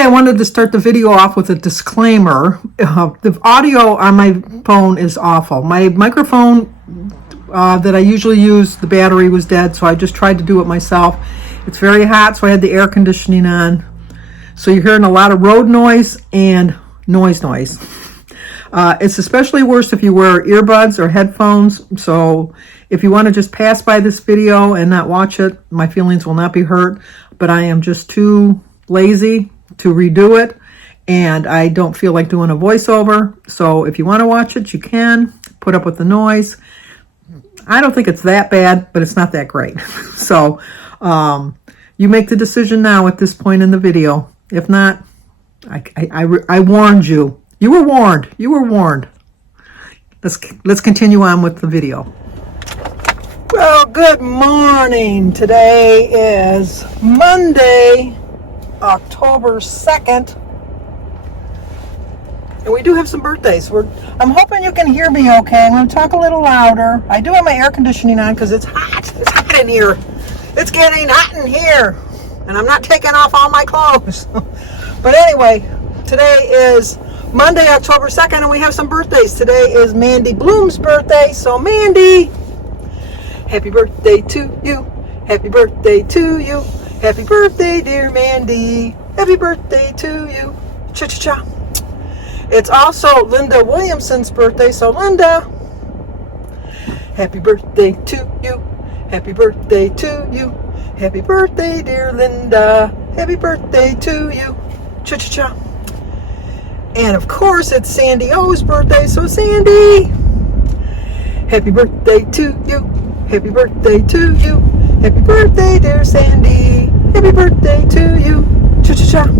Okay, I wanted to start the video off with a disclaimer. The audio on my phone is awful. My microphone that I usually use, the battery was dead, so I just tried to do it myself. It's very hot, so I had the air conditioning on. So you're hearing a lot of road noise and noise. It's especially worse if you wear earbuds or headphones. So if you want to just pass by this video and not watch it, my feelings will not be hurt. But I am just too lazy to redo it, and I don't feel like doing a voiceover. So if you want to watch it, you can put up with the noise. I don't think it's that bad, but it's not that great. So you make the decision now at this point in the video. If not, I warned you. You were warned. You were warned. Let's continue on with the video. Well, good morning. Today is Monday, October 2nd. And we do have some birthdays. I'm hoping you can hear me okay. I'm going to talk a little louder. I do have my air conditioning on because it's hot. It's hot in here. It's getting hot in here. And I'm not taking off all my clothes. But anyway, today is Monday, October 2nd, and we have some birthdays. Today is Mandy Bloom's birthday. So Mandy, happy birthday to you. Happy birthday to you. Happy birthday, dear Mandy. Happy birthday to you. Cha-cha-cha. It's also Linda Williamson's birthday. So Linda, happy birthday to you. Happy birthday to you. Happy birthday, dear Linda. Happy birthday to you. Cha-cha-cha. And of course, it's Sandy O's birthday. So Sandy, happy birthday to you. Happy birthday to you. Happy birthday, dear Sandy. Happy birthday to you. Cha-cha-cha.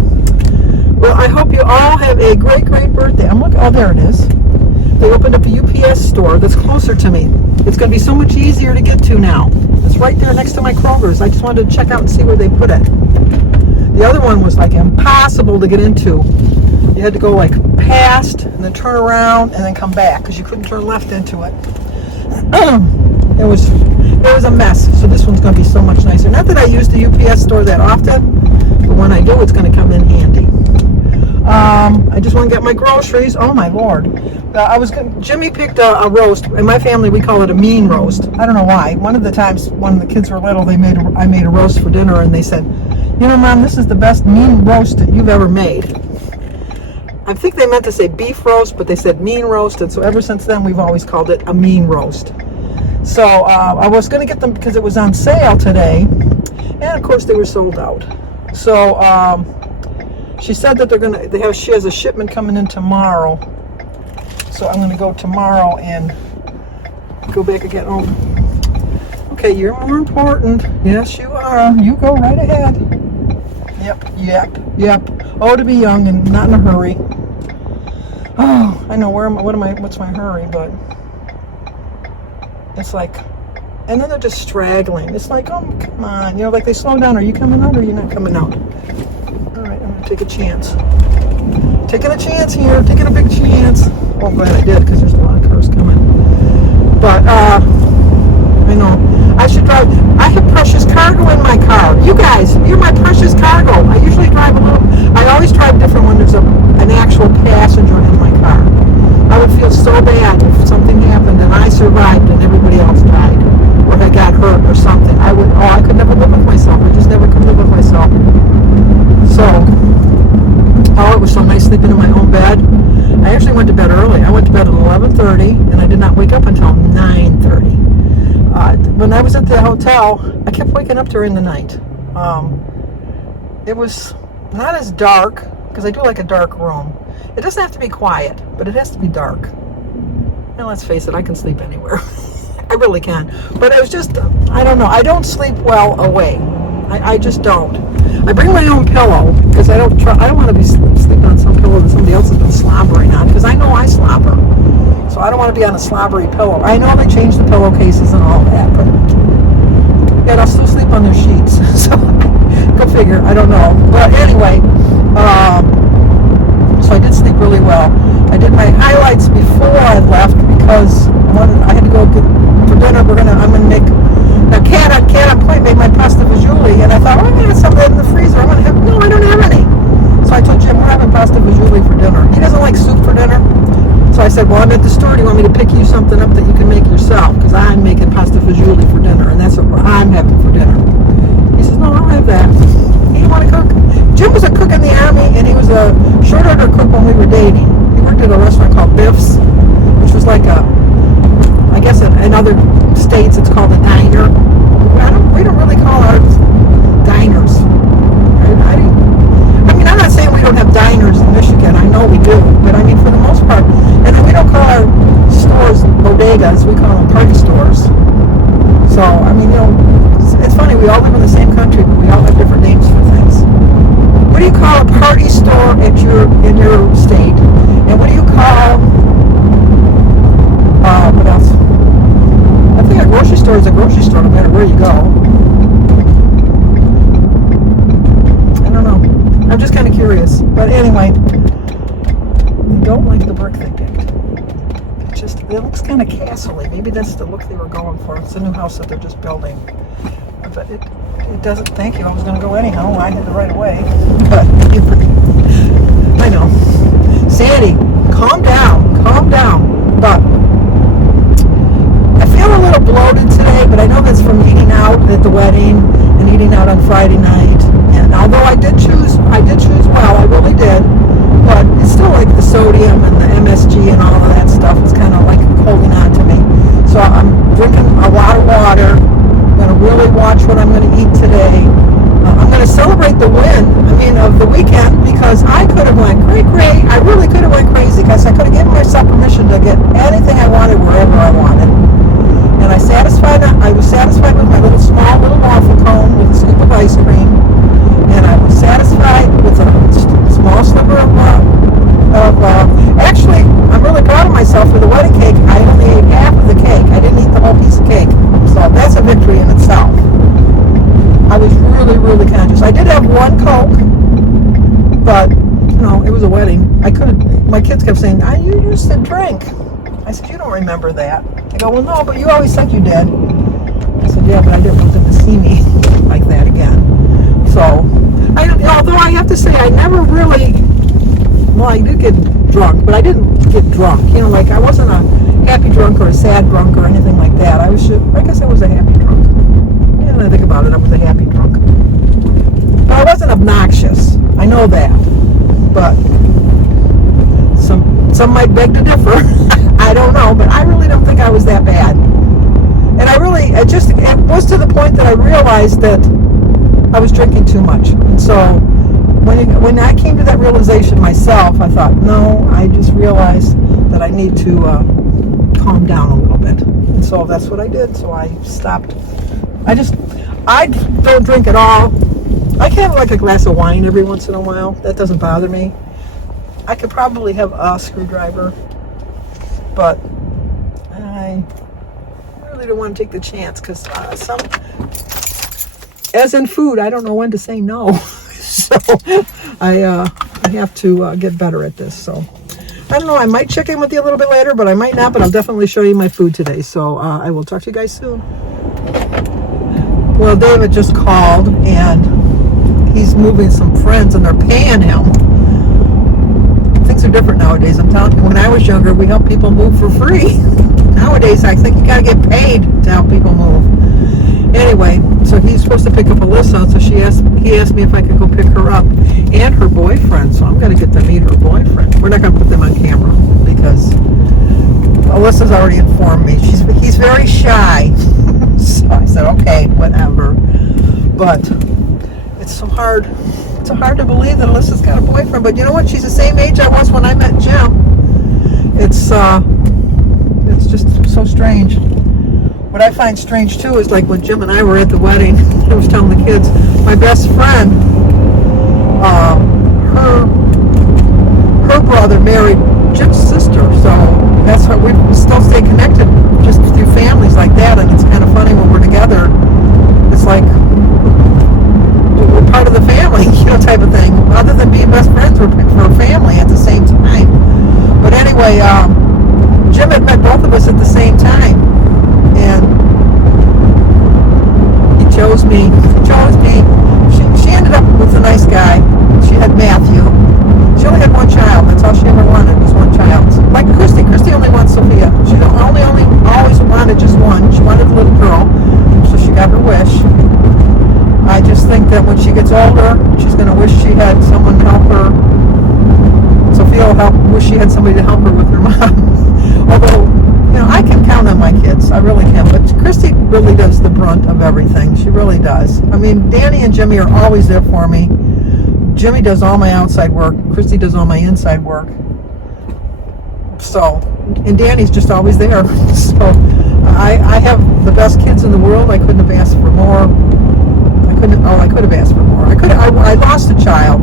Well, I hope you all have a great, great birthday. Oh, there it is. They opened up a UPS store that's closer to me. It's going to be so much easier to get to now. It's right there next to my Kroger's. I just wanted to check out and see where they put it. The other one was like impossible to get into. You had to go like past and then turn around and then come back because you couldn't turn left into it. It was a mess. So this one's going to be so much nicer. Not that I use the UPS store that often, but when I do, it's going to come in handy. I just want to get my groceries. Oh my Lord. Jimmy picked a roast. In my family, we call it a mean roast. I don't know why. One of the times when the kids were little, I made a roast for dinner, and they said, you know, Mom, this is the best mean roast that you've ever made. I think they meant to say beef roast, but they said mean roast, and so ever since then, we've always called it a mean roast. So I was going to get them because it was on sale today, and of course they were sold out. So she said that she has a shipment coming in tomorrow. So I'm going to go tomorrow and go back again. Oh, okay, you're more important. Yes, you are. You go right ahead. Yep. Oh, to be young and not in a hurry. Oh, I know. What's my hurry? But it's like, and then they're just straggling. It's like, oh, come on. You know, like they slow down. Are you coming out or are you not coming out? All right, I'm going to take a chance. Taking a chance here. Taking a big chance. Oh, I'm glad I did because there's a lot of cars coming. But, I know. I should drive. I have precious cargo in my car. You guys, you're my precious cargo. I usually drive I always drive different when there's an actual passenger in my car. I would feel so bad if something happened and I survived and everybody else died. Or I got hurt or something. I could never live with myself. I just never could live with myself. So, it was so nice sleeping in my own bed. I actually went to bed early. I went to bed at 11:30 and I did not wake up until 9:30. When I was at the hotel, I kept waking up during the night. It was not as dark, because I do like a dark room. It doesn't have to be quiet, but it has to be dark. And let's face it, I can sleep anywhere. I really can. But it was just, I don't know. I don't sleep well away. I just don't. I bring my own pillow, because I don't want to be sleeping on some pillow that somebody else has been slobbering on, because I know I slobber. So I don't want to be on a slobbery pillow. I know they changed the pillowcases and all that, but yet I'll still sleep on their sheets. So go figure. I don't know. But anyway, so I did sleep really well. I did my highlights before I left because I had to go for dinner. I'm gonna make a cat on plate. Made my pasta fagioli, and I thought, oh, I'm gonna have some of that in the freezer. No, I don't have any. So I told Jim, we're having pasta fagioli for dinner. He doesn't like soup for dinner. So I said, well, I'm at the store. Do you want me to pick you something up that you can make yourself? Because I'm making pasta fagioli for dinner, and that's what I'm having for dinner. He says, no, I'll have that. He didn't want to cook. Jim was a cook in the Army, and he was a short order cook when we were dating. He worked at a restaurant called Biff's, which was like a, I guess in other states it's called a diner. We don't really call ours diners. I mean, I'm not saying we don't have diners in Michigan. I know we do, but I mean, for the most part, and then we don't call our stores bodegas. We call them party stores. So, I mean, you know, it's funny. We all live in the same country, but we all have different names for things. What do you call a party store in your state? And what do you call? What else? I think a grocery store is a grocery store, no matter where you go. I don't know. I'm just kind of curious. But anyway, I don't like the brick they picked. It looks kind of castle-y. Maybe that's the look they were going for. It's a new house that they're just building. But it doesn't. Thank you. I was going to go anyhow. I had the right away. But I know. Sandy, calm down. Calm down. But I feel a little bloated today, but I know that's from eating out at the wedding and eating out on Friday night. And although I did choose well, I really did. But it's still like the sodium and the MSG and all of that stuff. It's kind of like holding on to me. So I'm drinking a lot of water. I'm going to really watch what I'm going to eat today. I'm going to celebrate the win, of the weekend, because I could have went cray-cray. I really could have went crazy, because I could have given myself permission to get anything I wanted wherever I wanted. And I was satisfied with my small little waffle cone with a scoop of ice cream. And I was satisfied with a small sliver actually, I'm really proud of myself for the wedding cake. I only ate half of the cake. I didn't eat the whole piece of cake. So that's a victory in itself. I was really, really conscious. I did have one Coke, but, it was a wedding. My kids kept saying, you used to drink. I said, you don't remember that. They go, well, no, but you always said you did. I said, yeah, but I didn't want them to see me like that again. So, although I have to say, I never really, I did get drunk, but I didn't get drunk. I wasn't a happy drunk or a sad drunk or anything like that. I guess I was a happy drunk. Yeah, when I think about it, I was a happy drunk. But I wasn't obnoxious. I know that. But some might beg to differ. I don't know, but I really don't think I was that bad. And it was to the point that I realized that I was drinking too much. And so when I came to that realization myself, I thought, no, I just realized that I need to calm down a little bit. And so that's what I did. So I stopped. I don't drink at all. I can have like a glass of wine every once in a while. That doesn't bother me. I could probably have a screwdriver, but I really don't want to take the chance, because as in food, I don't know when to say no. So I have to get better at this. So I don't know. I might check in with you a little bit later, but I might not. But I'll definitely show you my food today. So I will talk to you guys soon. Well, David just called, and he's moving some friends, and they're paying him. Things are different nowadays. I'm telling you, when I was younger, we helped people move for free. Nowadays, I think you got to get paid to help people move. Anyway, so he's supposed to pick up Alyssa, so he asked me if I could go pick her up, and her boyfriend, so I'm going to get to meet her boyfriend. We're not going to put them on camera, because Alyssa's already informed me. He's very shy. So I said, okay, whatever. But it's so hard. It's hard to believe that Alyssa's got a boyfriend, but you know what? She's the same age I was when I met Jim. It's just so strange. What I find strange too is like when Jim and I were at the wedding, I was telling the kids, my best friend, her brother married Jim's sister, so that's why we still stay connected just through families like that. And it's kind of funny when we're together. It's like we're part of the family, type of thing. Other than being best friends, we're for a family at the same time. But anyway, Jim had met both of us at the same time, and he chose me. She ended up with a nice guy. She had Matthew. one. She wanted a little girl, so she got her wish. I just think that when she gets older, she's going to wish she had someone to help her. Sophia will wish she had somebody to help her with her mom. Although, I can count on my kids. I really can. But Christy really does the brunt of everything. She really does. I mean, Danny and Jimmy are always there for me. Jimmy does all my outside work. Christy does all my inside work. So, and Danny's just always there. So, I have the best kids in the world. I couldn't have asked for more. I could have asked for more. I lost a child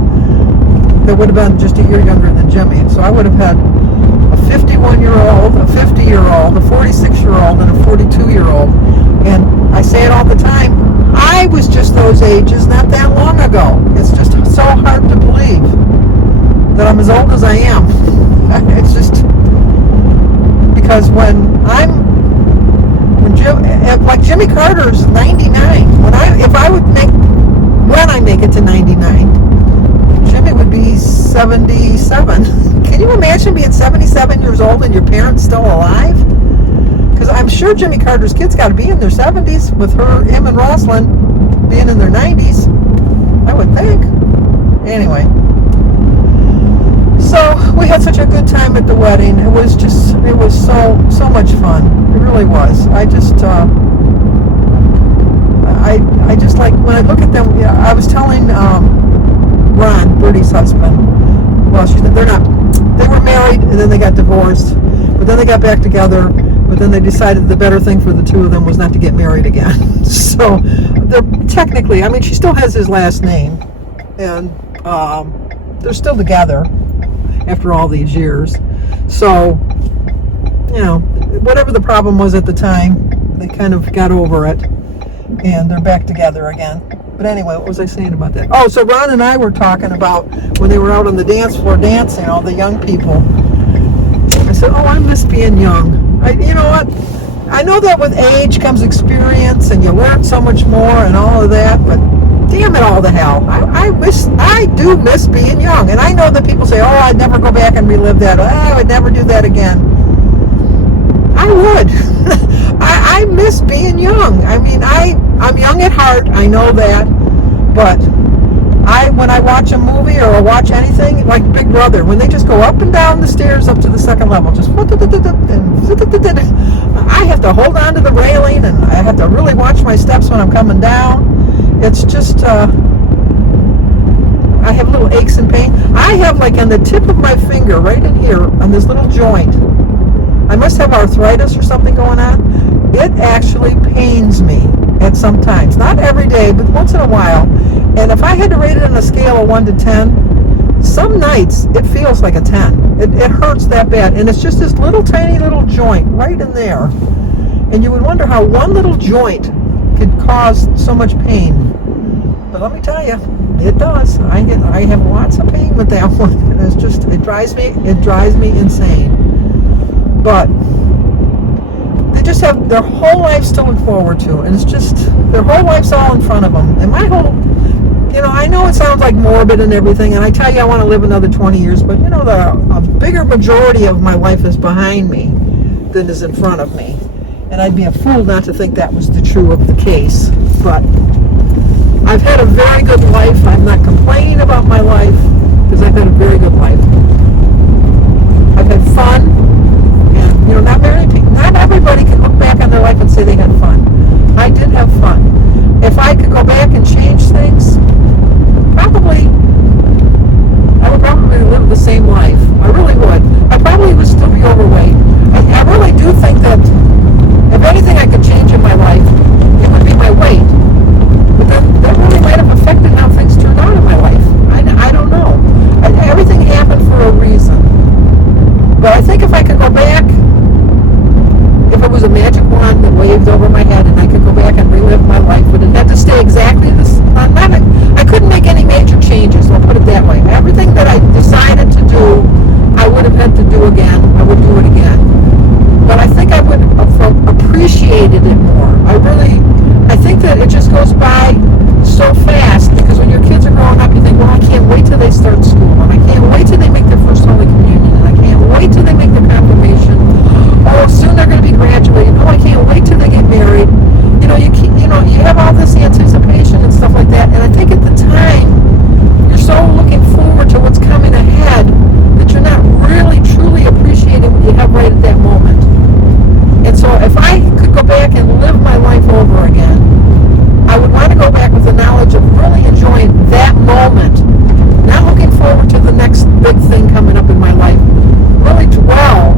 that would have been just a year younger than Jimmy. So I would have had a 51-year-old, a 50-year-old, a 46-year-old, and a 42-year-old. And I say it all the time, I was just those ages not that long ago. It's just so hard to believe that I'm as old as I am. It's just because when Jimmy Carter's 99. When I make it to 99, Jimmy would be 77. Can you imagine being 77 years old and your parents still alive? Because I'm sure Jimmy Carter's kids got to be in their 70s with him and Rosalind being in their 90s. I would think. Anyway. So we had such a good time at the wedding. It was so much fun. It really was. I just like, when I look at them, I was telling Ron, Bertie's husband, well, they were married and then they got divorced, but then they got back together, but then they decided the better thing for the two of them was not to get married again. So they're technically, she still has his last name, and they're still together after all these years. So, whatever the problem was at the time, they kind of got over it, and they're back together again. But anyway, what was I saying about that? Oh, so Ron and I were talking about when they were out on the dance floor dancing, all the young people. I said, I miss being young. You know what? I know that with age comes experience, and you learn so much more and all of that, but damn it all to hell. I do miss being young. And I know that people say, I'd never go back and relive that. I would never do that again. I would. I miss being young. I'm young at heart. I know that. But when I watch a movie or I watch anything, like Big Brother, when they just go up and down the stairs up to the second level, just I have to hold on to the railing, and I have to really watch my steps when I'm coming down. It's just, I have little aches and pain. I have, like, on the tip of my finger, right in here, on this little joint, I must have arthritis or something going on. It actually pains me at some times. Not every day, but once in a while. And if I had to rate it on a scale of 1 to 10, some nights it feels like a 10. It hurts that bad. And it's just this little tiny little joint right in there. And you would wonder how one little joint could cause so much pain. But let me tell you, it does. I have lots of pain with that one. And it drives me insane. But they just have their whole lives to look forward to, and it's just their whole life's all in front of them. And my whole, I know it sounds like morbid and everything, and I tell you I want to live another 20 years, but a bigger majority of my life is behind me than is in front of me. And I'd be a fool not to think that was the true of the case. But I've had a very good life. I'm not complaining about my life, because I've had a very good life. I've had fun. Not everybody can look back on their life and say they had fun. I did have fun. If I could go back and change things, I would probably live the same life. I really would. I probably would still be overweight. I really do think that if anything I could change in my life, it would be my weight. But that really might have affected how things turned out in my life. I don't know. Everything happened for a reason. But I think if I could go back, if it was a magic wand that waved over my head and I could go back and relive my life, but it had to stay exactly the same. I couldn't make any major changes, I'll put it that way. Everything that I decided to do, I would have had to do again. I would do it again. But I think I would have appreciated it more. I think that it just goes by so fast, because when your kids are growing up, you think, I can't wait till they start school, and I can't wait till they make their first Holy Communion, and I can't wait till they make their confirmation. Soon they're going to be graduating. I can't wait till they get big thing coming up in my life, really dwell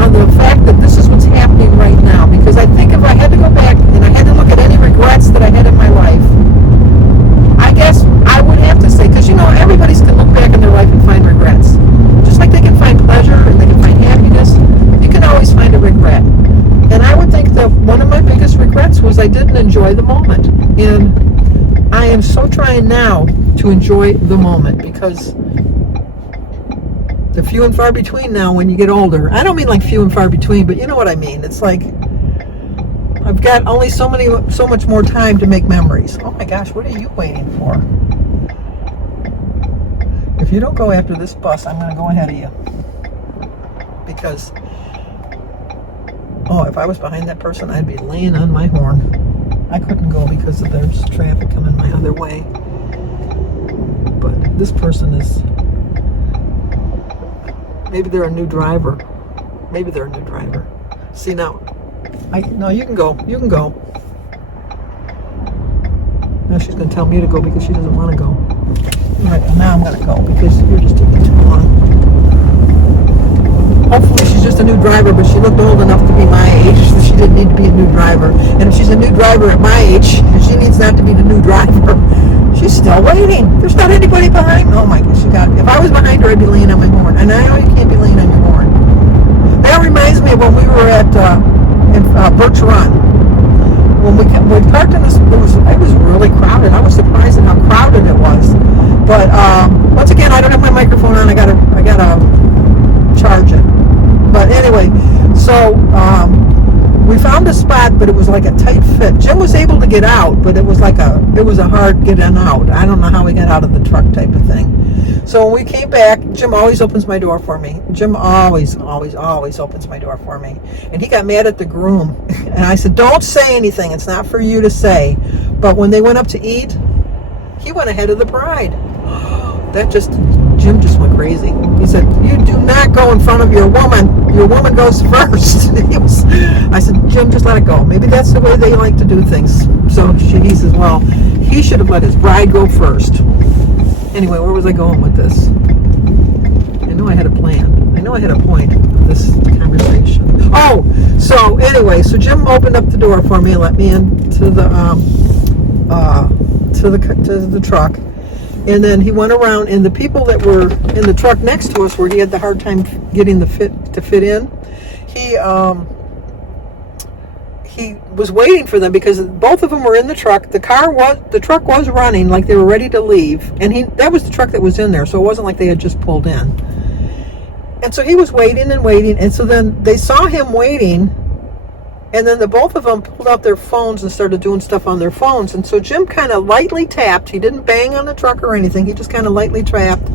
on the fact that this is what's happening right now. Because I think if I had to go back and I had to look at any regrets that I had in my life, I guess I would have to say, because everybody can look back in their life and find regrets. Just like they can find pleasure and they can find happiness, you can always find a regret. And I would think that one of my biggest regrets was I didn't enjoy the moment. And I am so trying now to enjoy the moment, because they're few and far between now when you get older. I don't mean like few and far between, but you know what I mean. It's like I've got only so much more time to make memories. Oh my gosh, what are you waiting for? If you don't go after this bus, I'm going to go ahead of you. Because, if I was behind that person, I'd be laying on my horn. I couldn't go because there's traffic coming my other way. But this person is, maybe they're a new driver. See now, no, you can go. Now she's going to tell me to go because she doesn't want to go. Right, now I'm going to go because you're just taking too long. Hopefully she's just a new driver, but she looked old enough to be my age, so she didn't need to be a new driver. And if she's a new driver at my age, she needs not to be the new driver. She's still waiting. There's not anybody behind. Oh my gosh, if I was behind her, I'd be laying on my horn. And I know you can't be laying on your horn. That reminds me of when we were at Birch Run. When we parked in this, it was really crowded. I was surprised at how crowded it was. But once again, I don't have my microphone on. I gotta charge it. But anyway, so we found a spot, but it was like a tight fit. Jim was able to get out, but it was a hard get in out. I don't know how he got out of the truck type of thing. So when we came back, Jim always opens my door for me. Jim always opens my door for me. And he got mad at the groom. And I said, don't say anything. It's not for you to say. But when they went up to eat, he went ahead of the bride. Jim just went crazy. He said, you do not go in front of your woman. Your woman goes first. I said, Jim, just let it go. Maybe that's the way they like to do things. So he says, well, he should have let his bride go first. Anyway, where was I going with this? I know I had a plan. I know I had a point with this conversation. So anyway, so Jim opened up the door for me and let me into the truck. And then he went around, and the people that were in the truck next to us, where he had the hard time getting to fit in, he was waiting for them because both of them were in the truck. The truck was running, like they were ready to leave, and that was the truck that was in there, so it wasn't like they had just pulled in. And so he was waiting, and so then they saw him waiting, and then the both of them pulled out their phones and started doing stuff on their phones. And so Jim kind of lightly tapped. He didn't bang on the truck or anything. He just kind of lightly tapped,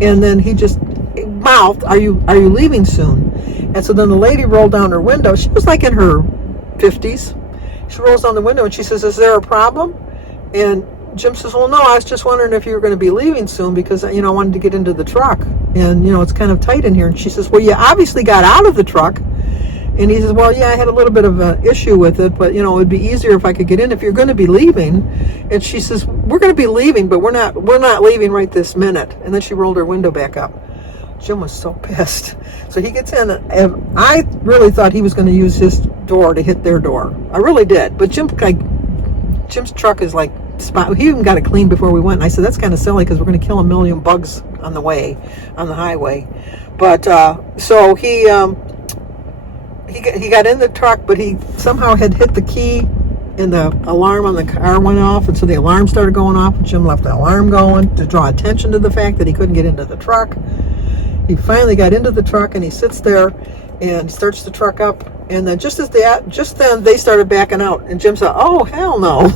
and then he just mouthed, "Are you leaving soon?" And so then the lady rolled down her window. She was like in her 50s. She rolls down the window and she says, "Is there a problem?" And Jim says, "Well, no, I was just wondering if you were going to be leaving soon because, I wanted to get into the truck. And, it's kind of tight in here." And she says, "Well, you obviously got out of the truck." And he says, "Well, yeah, I had a little bit of an issue with it, but, it would be easier if I could get in if you're going to be leaving." And she says, "We're going to be leaving, but we're not leaving right this minute." And then she rolled her window back up. Jim was so pissed. So he gets in, and I really thought he was going to use his door to hit their door. I really did. But Jim's truck is like, he even got it cleaned before we went. And I said, that's kind of silly because we're going to kill a million bugs on the highway. But so he got in the truck, but he somehow had hit the key, and the alarm on the car went off, and so the alarm started going off, and Jim left the alarm going to draw attention to the fact that he couldn't get into the truck. He finally got into the truck, and he sits there and starts the truck up, and then just then they started backing out, and Jim said, "Oh, hell no."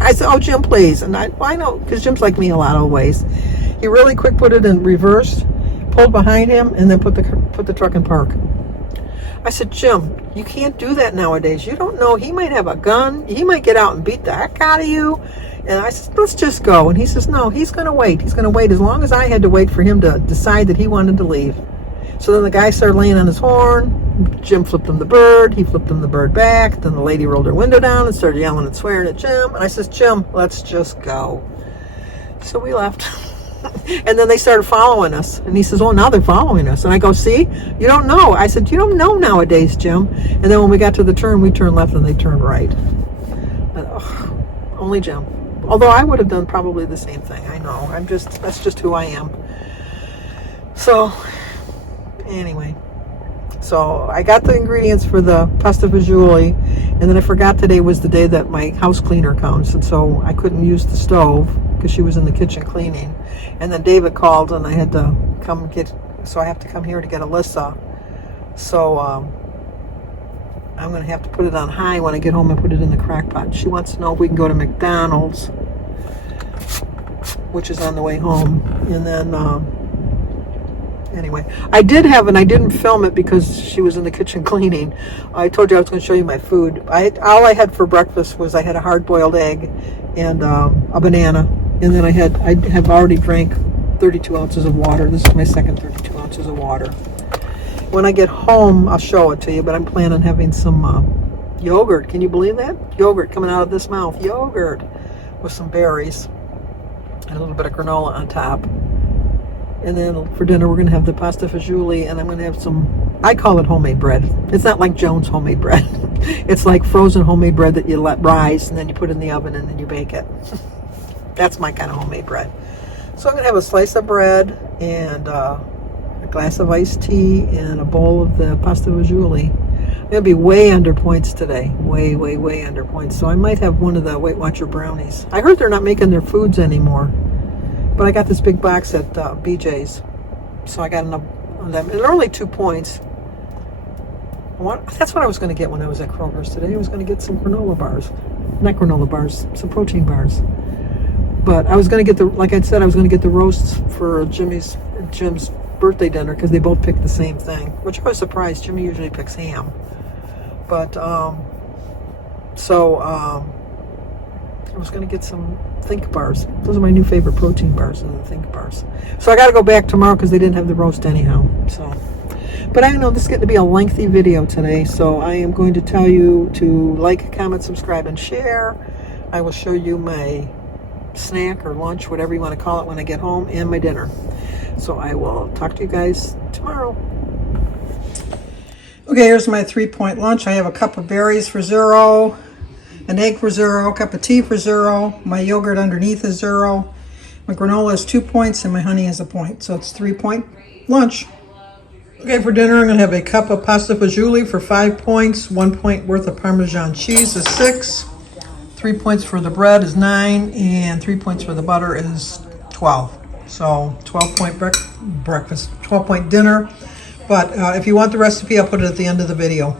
I said, "Oh, Jim, please." And I know, because Jim's like me a lot of ways. He really quick put it in reverse, pulled behind him, and then put the truck in park. I said, "Jim, you can't do that nowadays. You don't know. He might have a gun. He might get out and beat the heck out of you." And I said, "Let's just go." And he says, "No, he's going to wait. He's going to wait as long as I had to wait for him to decide that he wanted to leave." So then the guy started laying on his horn. Jim flipped him the bird. He flipped him the bird back. Then the lady rolled her window down and started yelling and swearing at Jim. And I says, "Jim, let's just go." So we left. And then they started following us. And he says, oh, now they're following us. And I go, see, you don't know. I said, you don't know nowadays, Jim. And then when we got to the turn, we turned left and they turned right. But, only Jim. Although I would have done probably the same thing. I know. That's just who I am. So, anyway. So I got the ingredients for the pasta fagioli, and then I forgot today was the day that my house cleaner comes, and so I couldn't use the stove because she was in the kitchen cleaning. And then David called, and I had to come get, so I have to come here to get Alyssa. So I'm going to have to put it on high when I get home and put it in the crock pot. She wants to know if we can go to McDonald's, which is on the way home. And then anyway, I did have, and I didn't film it because she was in the kitchen cleaning. I told you I was going to show you my food. All I had for breakfast was I had a hard-boiled egg and a banana, and then I have already drank 32 ounces of water. This is my second 32 ounces of water. When I get home, I'll show it to you, but I'm planning on having some yogurt. Can you believe that? Yogurt coming out of this mouth. Yogurt with some berries and a little bit of granola on top. And then for dinner, we're going to have the pasta fagioli, and I'm going to have some, I call it homemade bread. It's not like Jones homemade bread. It's like frozen homemade bread that you let rise, and then you put it in the oven, and then you bake it. That's my kind of homemade bread. So I'm going to have a slice of bread and a glass of iced tea and a bowl of the pasta fagioli. I'm going to be way under points today. Way, way, way under points. So I might have one of the Weight Watcher brownies. I heard they're not making their foods anymore. But I got this big box at BJ's. So I got enough of them. And they're only 2 points. That's what I was going to get when I was at Kroger's today. I was going to get some granola bars. Not granola bars, some protein bars. But I was going to get like I said, I was going to get the roasts for Jim's birthday dinner because they both picked the same thing. Which I was surprised. Jimmy usually picks ham. But, I was going to get some Think bars. Those are my new favorite protein bars, and the Think bars. So I got to go back tomorrow because they didn't have the roast anyhow. So, but I know this is getting to be a lengthy video today, so I am going to tell you to like, comment, subscribe, and share. I will show you my snack or lunch, whatever you want to call it, when I get home, and my dinner. So I will talk to you guys tomorrow. Okay, here's my 3-point lunch. I have a cup of berries for $0. An egg for $0, a cup of tea for $0, my yogurt underneath is $0, my granola is 2 points, and my honey is 1 point. So it's 3-point lunch. Okay, for dinner I'm going to have a cup of pasta fagioli for 5 points, 1 point worth of Parmesan cheese is 6, 3 points for the bread is 9, and 3 points for the butter is 12. So 12-point breakfast, 12-point dinner. But if you want the recipe, I'll put it at the end of the video.